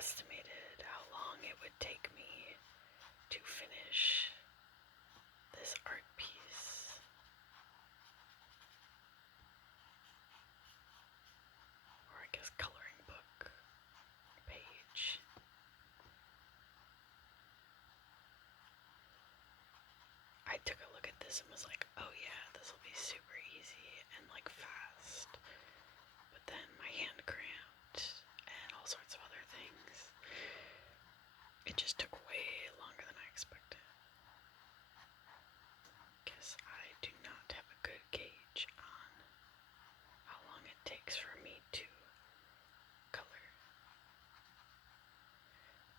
estimated how long it would take me to finish this art piece. Or I guess coloring book page. I took a look at this and was like, oh yeah, this will be super easy and like fast. But then my hand cramped and all sorts of other things. It just took way longer than I expected. Guess I do not have a good gauge on how long it takes for me to color.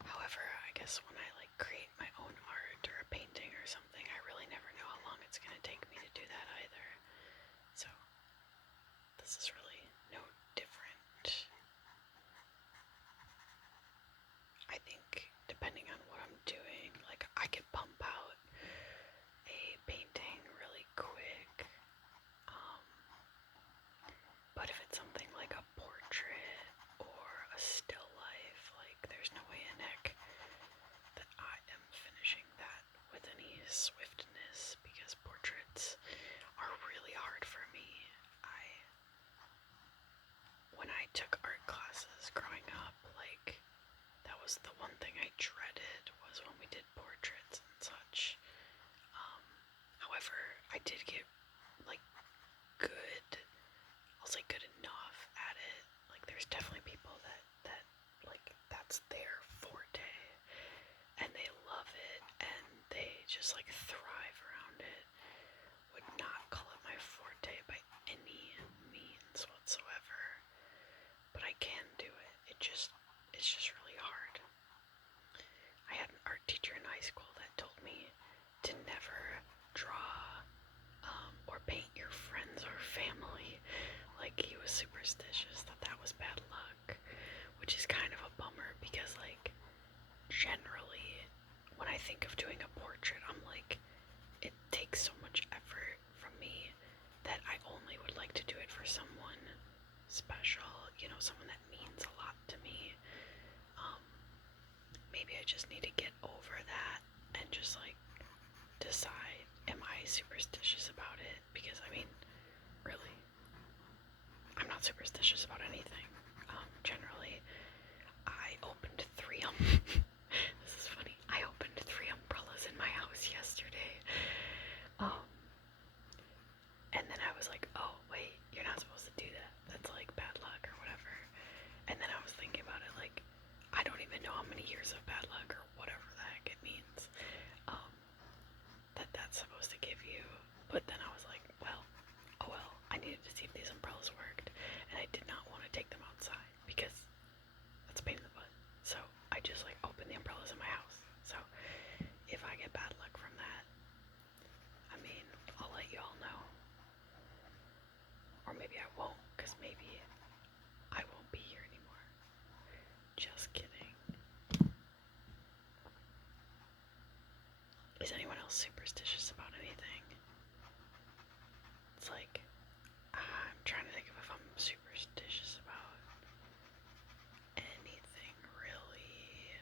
However, I guess when I like create my own art or a painting or something, I really never know how long it's gonna take me to do that either. So this is really no different. I think depending on what I'm doing, like I could pump out a painting really quick. But if it's something like a portrait or a still life, like there's no way in heck that I am finishing that with any swiftness, because portraits are really hard for me. When I took art classes growing up, like that was the one thing I dreaded, was when we did portraits and such. However, I did get like good, I'll say good enough at it. Like there's definitely people that like that's their forte and they love it and they just like thrive around it. Would not call it my forte by any means whatsoever, but I can do it. It's just really hard. I had an art teacher in high school that told me to never draw or paint your friends or family. Like he was superstitious, that was bad luck, which is kind of a bummer because like generally when I think of doing a portrait, I'm like, it takes so much effort from me that I only would like to do it for someone special, someone that means a lot to me. Maybe I just need to get over that and just like decide, am I superstitious about it? Because I mean, really, I'm not superstitious about anything. Generally, I opened 3 this is funny. I opened 3 umbrellas in my house yesterday. And then I was like, oh wait, you're not supposed to do that. That's like bad luck or whatever. And then I was thinking about it, like, I don't even know how many years of bad luck or whatever the heck it means that's supposed to give you. But then I was like, well, I needed to see if these umbrellas worked, and I did not want to take them outside because that's a pain in the butt. So I just like opened the umbrellas in my house. So if I get bad luck from that, I mean, I'll let you all know. Or maybe I won't, because maybe I won't be here anymore. Just kidding. Is anyone else superstitious about anything? It's like, I'm trying to think of if I'm superstitious about anything, really.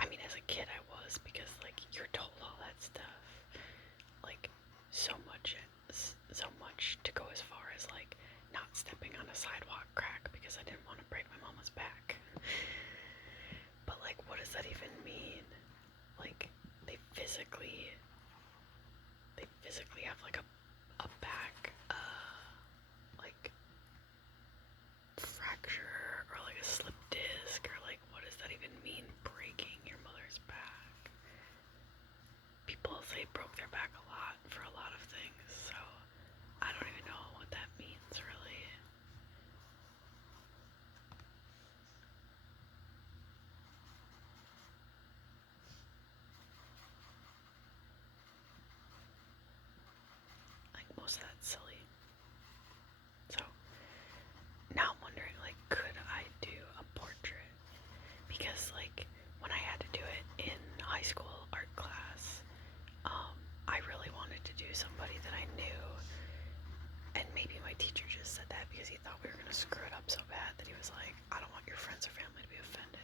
I mean, as a kid I was, because, like, you're told all that stuff. Like, so much to go as far as, like, not stepping on a sidewalk crack because I didn't want to break my mama's back. But, like, what does that even mean? Like, they physically have, like, a back, like, fracture or, like, a slip disc, or, like, what does that even mean, breaking your mother's back? People say broke their back a lot for a lot of things, so I don't even know what that means, really. Like, most of that's silly. So, now I'm wondering, like, could I do a portrait? Because, like, when I had to do it in high school art class, I really wanted to do somebody that I knew, and maybe my teacher just said that because because he thought we were gonna screw it up so bad that he was like, I don't want your friends or family to be offended.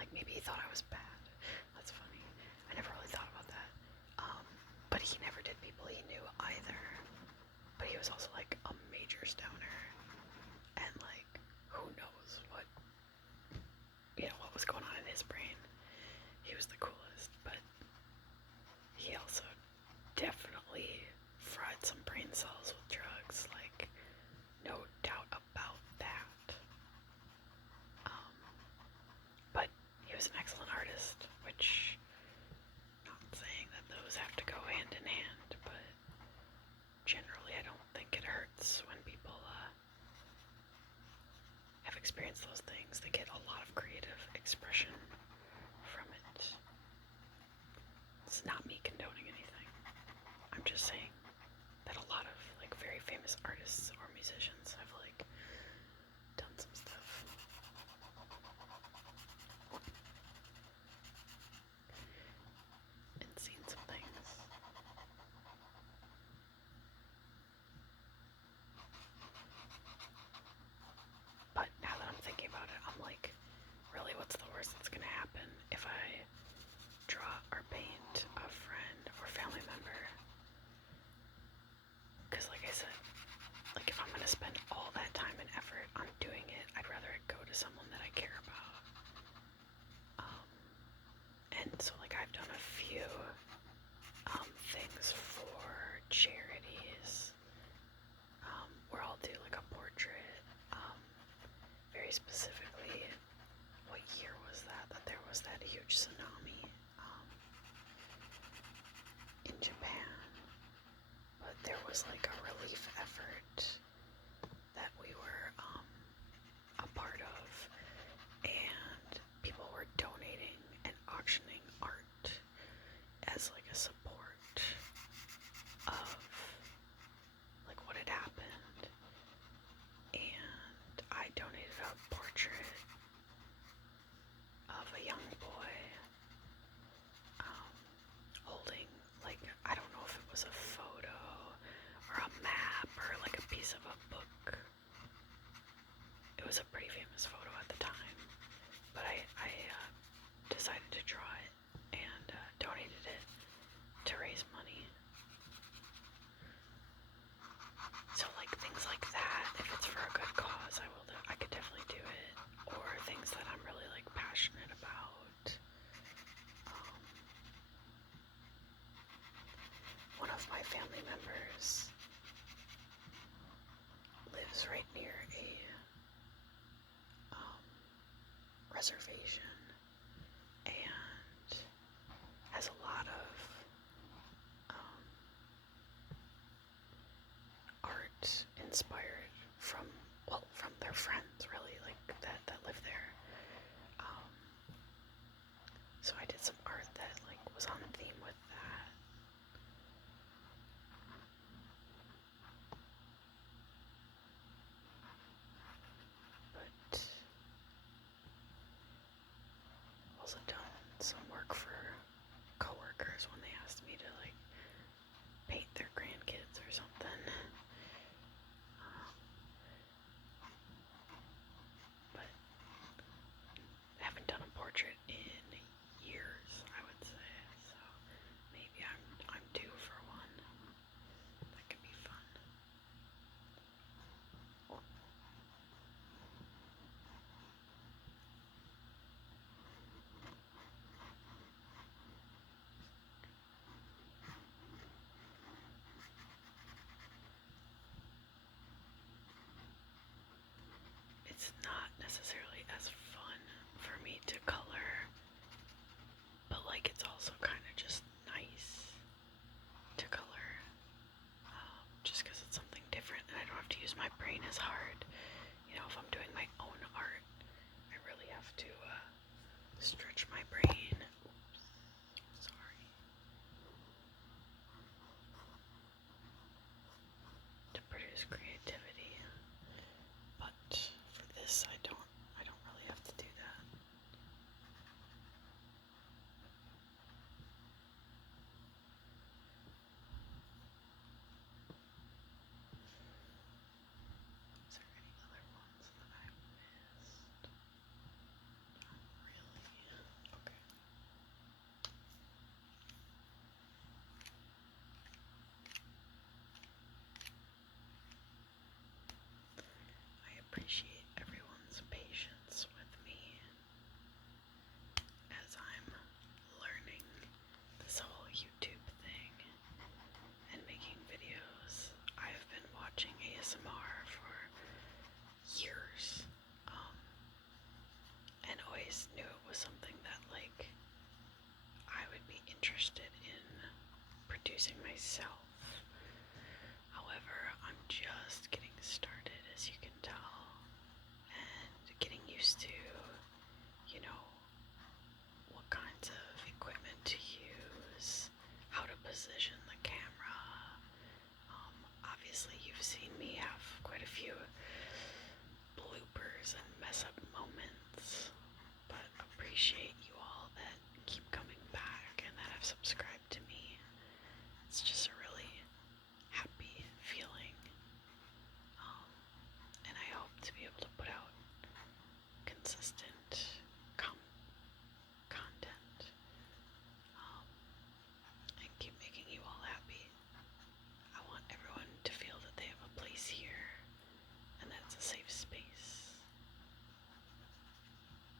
Like maybe he thought I was bad. That's funny. I never really thought about that. But he never did people he knew either. But he was also like a major stoner, and like who knows what what was going on in his brain. He was the coolest, but he also definitely fried some brain cells with drugs, like no doubt about that. But he was an excellent artist, which not saying that those have to go hand in hand, but generally I don't think it hurts when people have experienced those things. They get a lot of creative expression from it. It's not me condoning anything. I'm just saying that a lot of like very famous artists or musicians have like done some stuff and seen some things. But now that I'm thinking about it, I'm like, really, what's the worst that's gonna happen if I draw or paint a friend or family member? Because like I said, like if I'm gonna spend all that time and effort on doing it, I'd rather it go to someone that I care about. And so like I've done a few things for charities where I'll do like a portrait. Very specifically, what year was that? That there was that huge tsunami in Japan. But there was like a relief effort that we were a part of, and people were donating and auctioning art as like a support of like what had happened. And I donated a portrait of a young boy holding like, I don't know if it was a photo or a map or like a piece of a book. It was a pretty famous photo at the time, but I decided to draw it and donated it to raise money. So like things like that, if it's for a good cause, I could definitely do it. Or things that I'm really like passionate about. One of my family members lives right near a reservation and has a lot of art inspired from their friends, really, like that live there. So I did some art that like was on theme with that. But also done some work for coworkers when they asked me to like paint their grandkids or something. But I haven't done a portrait in years, I would say. So maybe I'm due for one. That could be fun. It's not necessarily as fun for me to color, but like it's also kind of just nice to color, just because it's something different and I don't have to use my brain as hard. If I'm doing my own art, I really have to stretch my brain. Oops, sorry. To produce creativity, but for this I don't really have to do that. Is there appreciate everyone's patience with me as I'm learning this whole YouTube thing and making videos. I've been watching ASMR for years, and always knew it was something that, like, I would be interested in producing myself. However, I'm just getting started, as you can tell, and getting used to, you know, what kinds of equipment to use, how to position the camera. Obviously, you've seen me have quite a few bloopers and mess up moments, but appreciate you all that keep coming back and that have subscribed to me. It's just a really happy feeling, and I hope to be able to put out consistent content, and keep making you all happy. I want everyone to feel that they have a place here and that it's a safe space,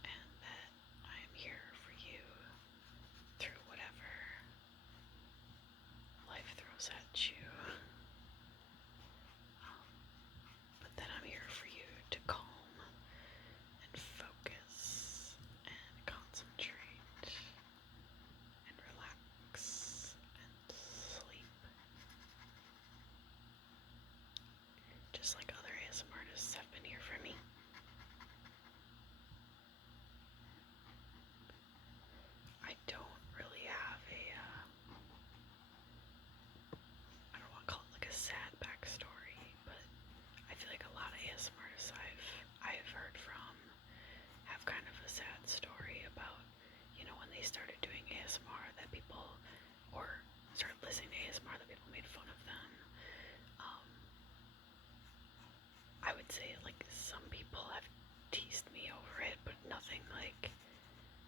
and that I am here for you through whatever life throws at you. But then I'm here for you to calm and focus and concentrate and relax and sleep. Just like other ASMR artists have been here for me. I don't really have I don't want to call it like a sad backstory, but I feel like a lot of ASMR artists I've heard from have kind of a sad story about, when they started doing ASMR that people, or started listening to ASMR that people made fun of them. I would say, like, some people have teased me over it, but nothing like,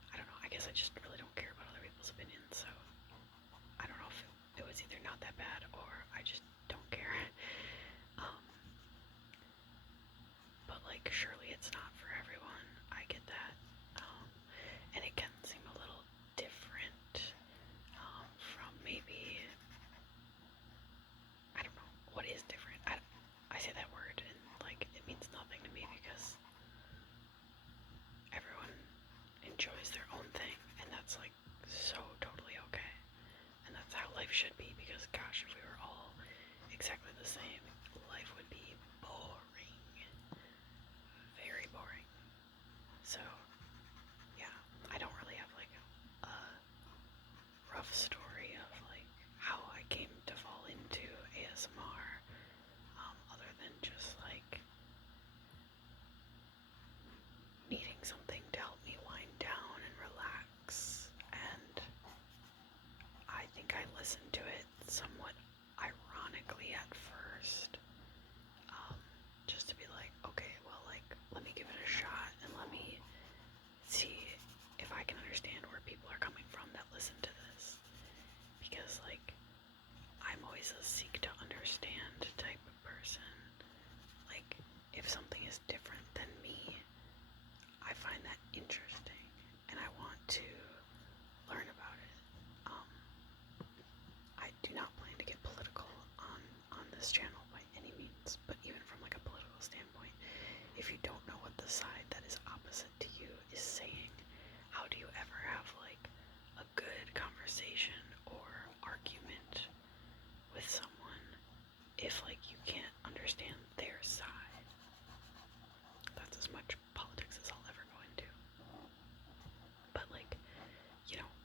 I don't know, I guess I just really don't care about other people's opinions, so I don't know if it was either not that bad or I just don't care. But, like, surely it's not for everyone. I get that. And it can seem a little different from maybe, I don't know, what is different? I say that word and, like, it means nothing to me because everyone enjoys their own thing, and that's, like, so totally okay. And that's how life should be, because gosh, if we were all exactly the same, life would be boring. Very boring. So, yeah, I don't really have, like, a rough story of, like, how I came to fall into ASMR, other than just, like, needing something to help me wind down and relax. And I think I listened to it somewhat ironically at first, just to be like, okay, well, like, let me give it a shot and let me see if I can understand where people are coming from that listen to this. Because, like, I'm always a seek to understand type of person. Like, if something is different than me, I find that interesting and I want to learn about it. I do not plan to get political on this channel by any means, but even from, like, a political standpoint, if you don't know what the side that is opposite to you is saying, how do you ever have, like, a good conversation or argument with someone if, like, you can't understand their side? That's as much politics as I'll ever go into. But, like,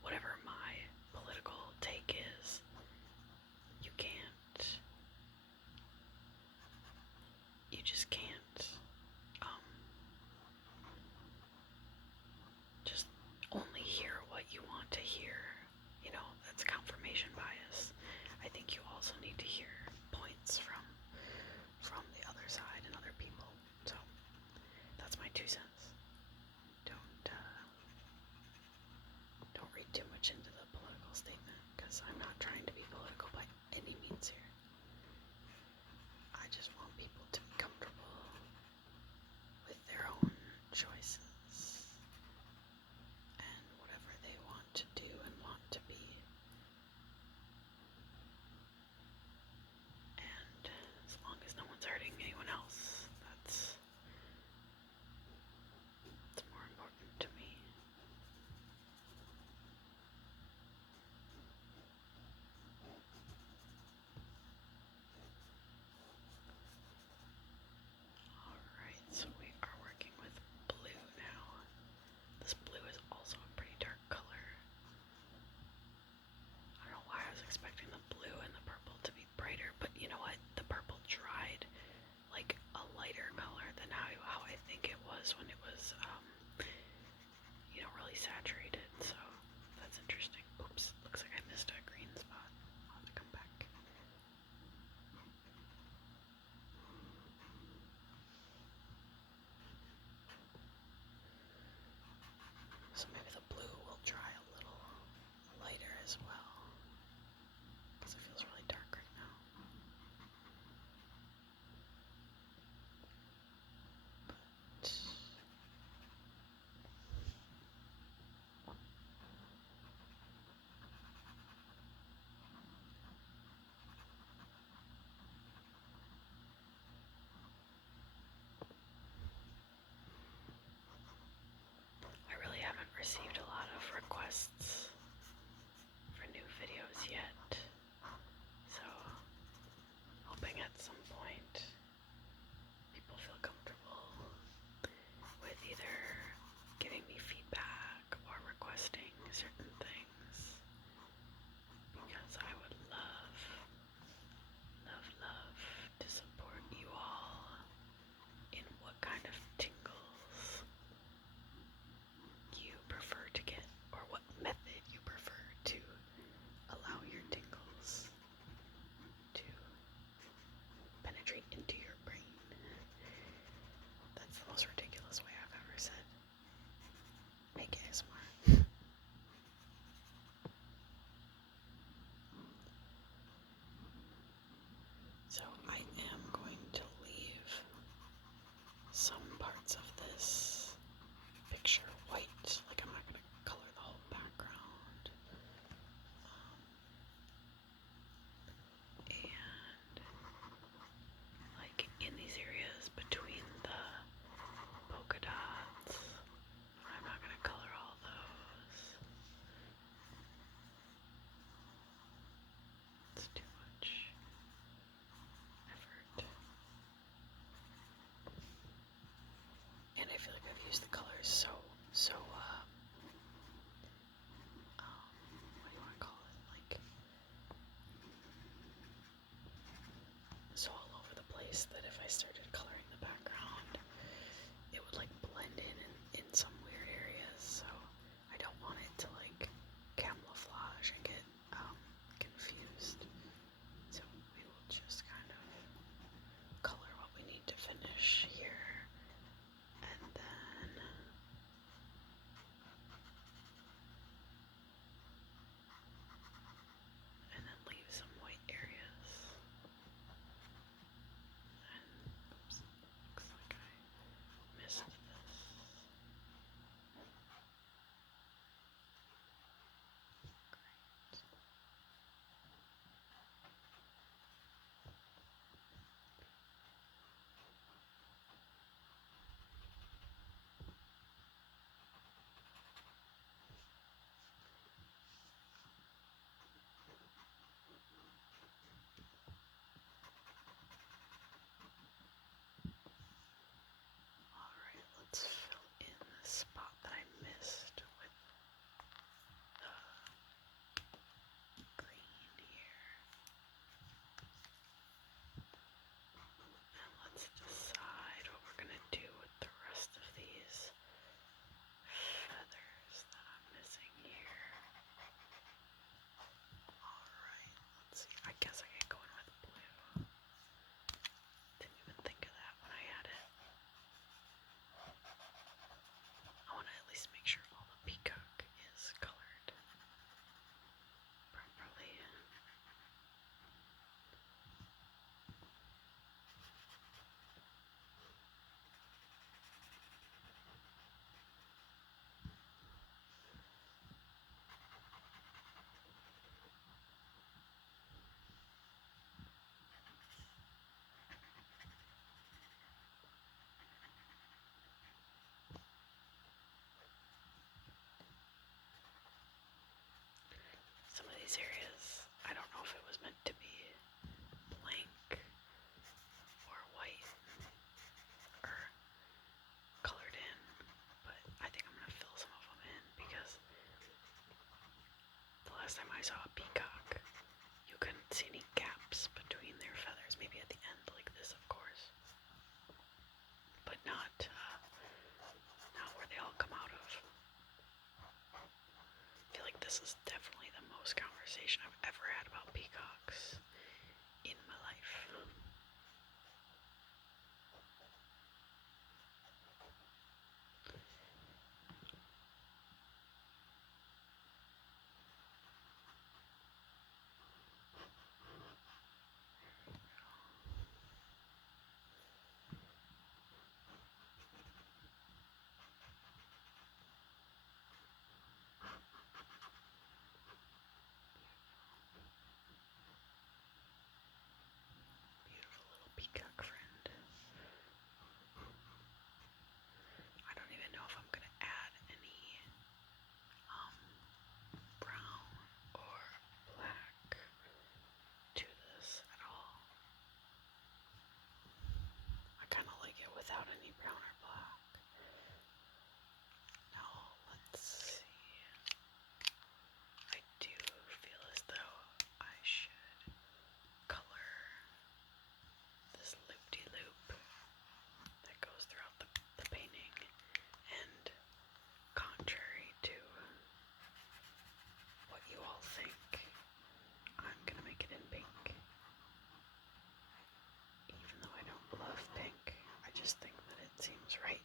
whatever my political take is, you just can't, just only hear what you want to hear. That's confirmation bias. I think you also need to hear points from the other side and other people. So, that's my 2 cents. Don't read too much into the political statement, because I'm not trying to be political by any means here. I just want people to be comfortable That's the most ridiculous way I've ever said make ASMR. So I am going to leave some parts of this picture white, like I'm not going to color the whole background. And like in these areas between the polka dots, I'm not going to color all those. It's too much effort. And I feel like I've used the colors so what do you want to call it? Like, so all over the place that if I started coloring the background, it would like blend in some weird areas. So I don't want it to like camouflage and get confused. So we will just kind of color what we need to finish here, and then leave some white areas. And oops, looks like I missed this. Great. Alright, let's fill in the spot that I missed with green here. And let's decide what we're gonna do with the rest of these feathers that I'm missing here. Alright, let's see. I guess I can go in with blue. Didn't even think of that when I had it. I want to at least make sure all the peacock is colored properly. Some of these areas, I don't know if it was meant to be blank or white or colored in, but I think I'm going to fill some of them in because the last time I saw a peacock, you couldn't see any gaps between their feathers. Maybe at the end like this, of course, but not where they all come out of. I feel like this is definitely the most conversation I've ever had about peacocks in my life. Beautiful little peacock friend. I don't even know if I'm gonna add any brown or black to this at all. I kind of like it without any brown or black. Now let's see. I do feel as though I should color this loop sounds right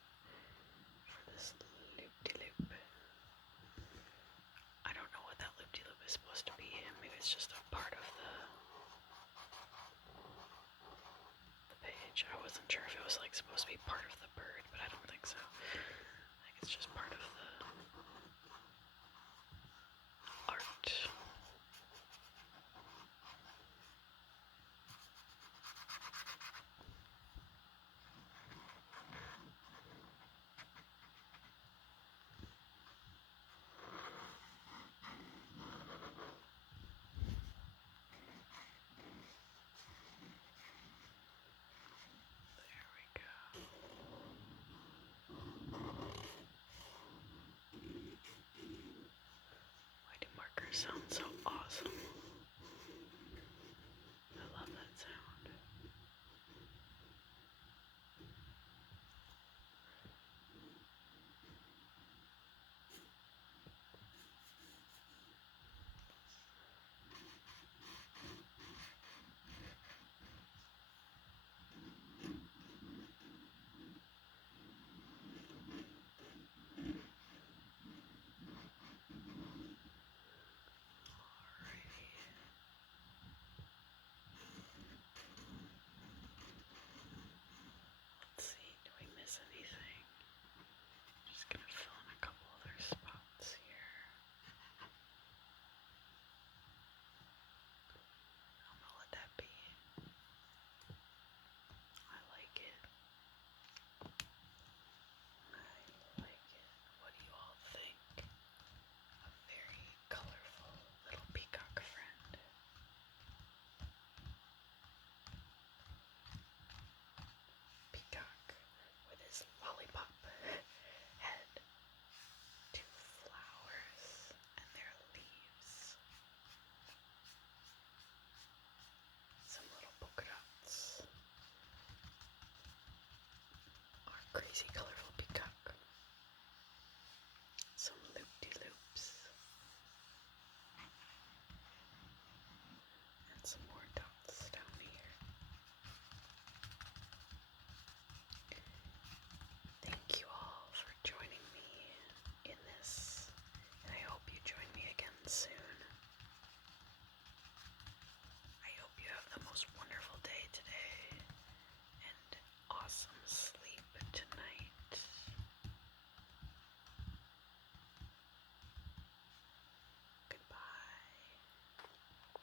for this loop-de-loop. I don't know what that loop-de-loop is supposed to be. Maybe it's just a part of the page. I wasn't sure if it was like supposed to be part of the bird, but I don't think so. I think it's just part of the art. There we go. Why do markers sound so awesome? I love that sound. Let's see, do we miss anything? Just gonna fill in a couple other spots here. I'm gonna let that be. I like it. I like it. What do you all think? A very colorful little peacock friend. Peacock with his lollipop head. Two flowers and their leaves. Some little polka dots. Our crazy colorful